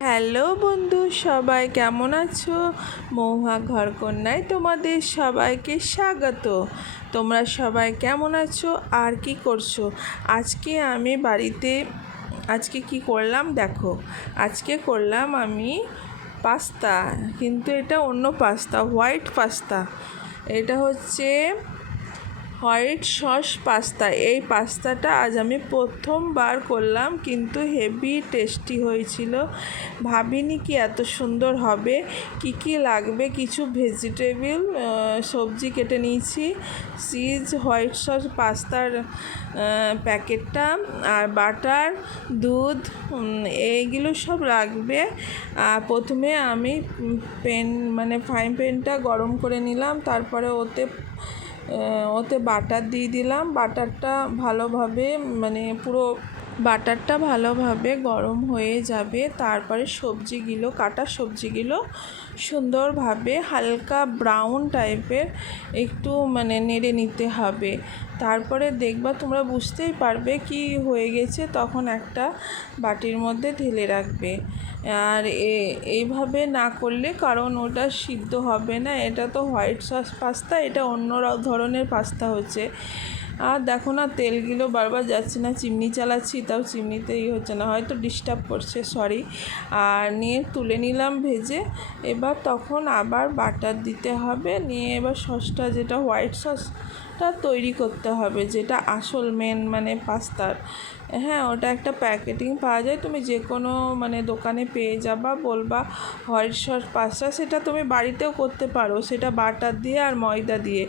Hello বন্ধু, সবাই কেমন আছো? মহুয়া ঘরকন্যায় তোমাদের সবাইকে স্বাগত। তোমরা সবাই কেমন আছো আর কি করছো? আজকে আমি বাড়িতে কি করলাম দেখো। আজকে করলাম আমি পাস্তা, কিন্তু এটা অন্য পাস্তা, হোয়াইট পাস্তা। এটা হচ্ছে হোয়াইট সস পাস্তা। এই পাস্তাটা আজ আমি প্রথমবার করলাম, কিন্তু হেভি টেস্টি হয়েছিল। ভাবিনি কি এত সুন্দর হবে। কি কি লাগবে, কিছু ভেজিটেবল সবজি কেটে নিয়েছি, চিজ, হোয়াইট সস পাস্তার প্যাকেটটা, আর বাটার, দুধ, এইগুলো সব লাগবে। প্রথমে আমি ফ্রাইং প্যানটা গরম করে নিলাম, তারপরে ওতে বাটার দিয়ে দিলাম। বাটারটা ভালোভাবে গরম হয়ে যাবে। তারপরে কাটা সবজিগুলো সুন্দরভাবে হালকা ব্রাউন টাইপের একটু নেড়ে নিতে হবে। তারপরে দেখবা, তোমরা বুঝতেই পারবে কি হয়ে গেছে, তখন একটা বাটির মধ্যে ঢেলে রাখবে। আর এইভাবে না করলে, কারণ ওটা সিদ্ধ হবে না। এটা তো হোয়াইট সস পাস্তা, এটা অন্য ধরনের পাস্তা হচ্ছে। আর দেখো না, তেলগুলো বারবার যাচ্ছে না, চিমনি চালাচ্ছি তাও চিমনিতেই হচ্ছে না, হয়তো ডিস্টার্ব করছে, সরি। আর নিয়ে তুলে নিলাম ভেজে। এবার তখন আবার বাটার দিতে হবে, নিয়ে এবার সসটা, যেটা হোয়াইট সসটা তৈরি করতে হবে, যেটা আসল মেন পাস্তার। হ্যাঁ, ওটা একটা প্যাকেটিং পাওয়া যায়, তুমি যে কোনো দোকানে পেয়ে যাবা, বলবা হোয়াইট সস পাস্তা। সেটা তুমি বাড়িতেও করতে পারো, সেটা বাটার দিয়ে আর ময়দা দিয়ে।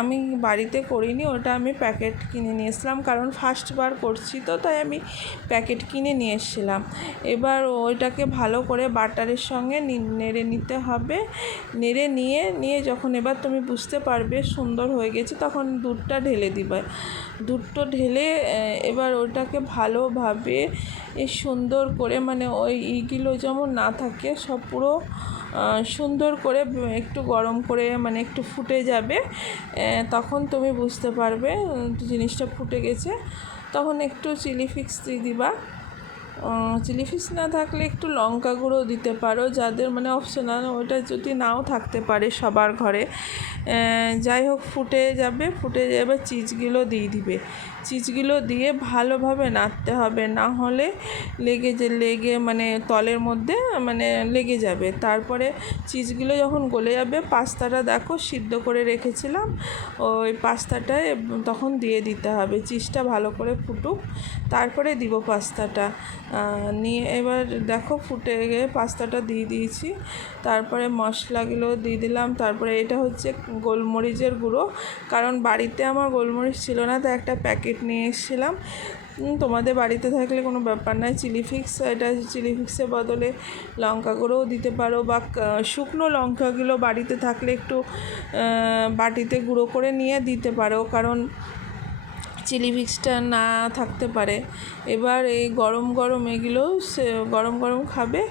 আমি বাড়িতে করিনি, ওটা আমি প্যাকেট কিনে নিয়ে এসেছিলাম, কারণ ফার্স্টবার করছি তো, তাই আমি প্যাকেট কিনে নিয়ে এসেছিলাম। এবার ওইটাকে ভালো করে বাটারের সঙ্গে নেড়ে নিতে হবে। নেড়ে নিয়ে যখন এবার তুমি বুঝতে পারবে সুন্দর হয়ে গেছে, তখন দুধটা ঢেলে দিবে। দুধটা ঢেলে এবার ওটাকে ভালোভাবে সুন্দর করে, ওই ইগুলো যেমন না থাকে, সব পুরো সুন্দর করে একটু গরম করে, একটু ফুটে যাবে। তখন তুমি বুঝতে পারবে জিনিসটা ফুটে গেছে। তখন একটু চিলি ফ্লেক্স দিয়ে দিবা। চিলি ফ্লেক্স না থাকলে একটু লঙ্কা গুঁড়ো দিতে পারো, যাদের অপশনাল, ওটা যদি নাও থাকতে পারে সবার ঘরে। যাই হোক, ফুটে যাবে। এবার চিজগুলো দিয়ে দিবে। চিজগুলো দিয়ে ভালোভাবে নাড়তে হবে, না হলে লেগে তলের মধ্যে লেগে যাবে। তারপরে চিজগুলো যখন গলে যাবে, পাস্তাটা দেখো সিদ্ধ করে রেখেছিলাম, ওই পাস্তাটায় তখন দিয়ে দিতে হবে। চিজটা ভালো করে ফুটুক, তারপরে দিব পাস্তাটা। নিয়ে এবার দেখো ফুটে গিয়ে পাস্তাটা দিয়ে দিয়েছি। তারপরে মশলাগুলো দিয়ে দিলাম। তারপরে এটা হচ্ছে গোলমরিচের গুঁড়ো, কারণ বাড়িতে আমার গোলমরিচ ছিল না, তাই একটা প্যাকেট নিয়ে এসেছিলাম। তোমাদের বাড়িতে থাকলে কোনো ব্যাপার নয়। চিলি ফ্লেক্সের বদলে লঙ্কা গুঁড়োও দিতে পারো, বা শুকনো লঙ্কাগুলো বাড়িতে থাকলে একটু বাটিতে গুঁড়ো করে নিয়ে দিতে পারো, কারণ চিলি ফ্লেক্সটা না থাকতে পারে। এবার এই গরম গরম খাবে,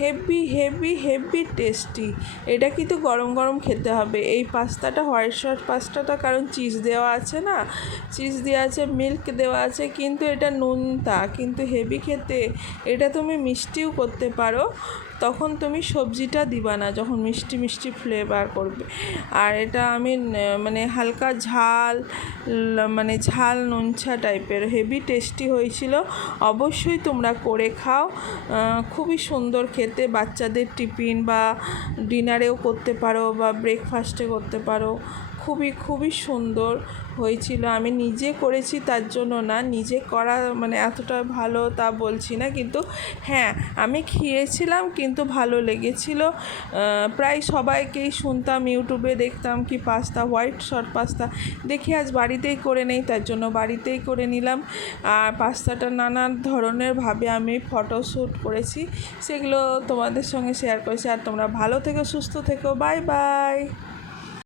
হেভি হেভি হেভি টেস্টি। এটা কিন্তু গরম গরম খেতে হবে এই পাস্তাটা, হোয়াইট সস পাস্তাটা, কারণ চিজ দেওয়া আছে না, চিজ দেওয়া আছে, মিল্ক দেওয়া আছে, কিন্তু এটা নোনতা, কিন্তু হেভি খেতে। এটা তুমি মিষ্টিও করতে পারো, তখন তুমি সবজিটা দিবা না, যখন মিষ্টি মিষ্টি ফ্লেভার করবে। আর এটা আমি হালকা ঝাল নুনছা টাইপের, হেভি টেস্টি হয়েছিল। অবশ্যই তোমরা করে খাও, খুবই সুন্দর খেতে। বাচ্চাদের টিফিন বা ডিনারেও করতে পারো, বা ব্রেকফাস্টে করতে পারো। খুবই খুবই সুন্দর হয়েছিল। আমি নিজে করেছি তার জন্য না, নিজে করা এতটা ভালো তা বলছি না, কিন্তু হ্যাঁ, আমি খেয়েছিলাম, কিন্তু ভালো লেগেছিল। প্রায় সবাইকেই শুনতাম, ইউটিউবে দেখতাম কি পাস্তা, হোয়াইট সস পাস্তা, দেখি আজ বাড়িতেই করে নেই, তার জন্য বাড়িতেই করে নিলাম। আর পাস্তাটা নানান ধরনের ভাবে আমি ফটোশ্যুট করেছি, সেগুলো তোমাদের সঙ্গে শেয়ার করেছি। আর তোমরা ভালো থেকো, সুস্থ থেকো, বাই বাই।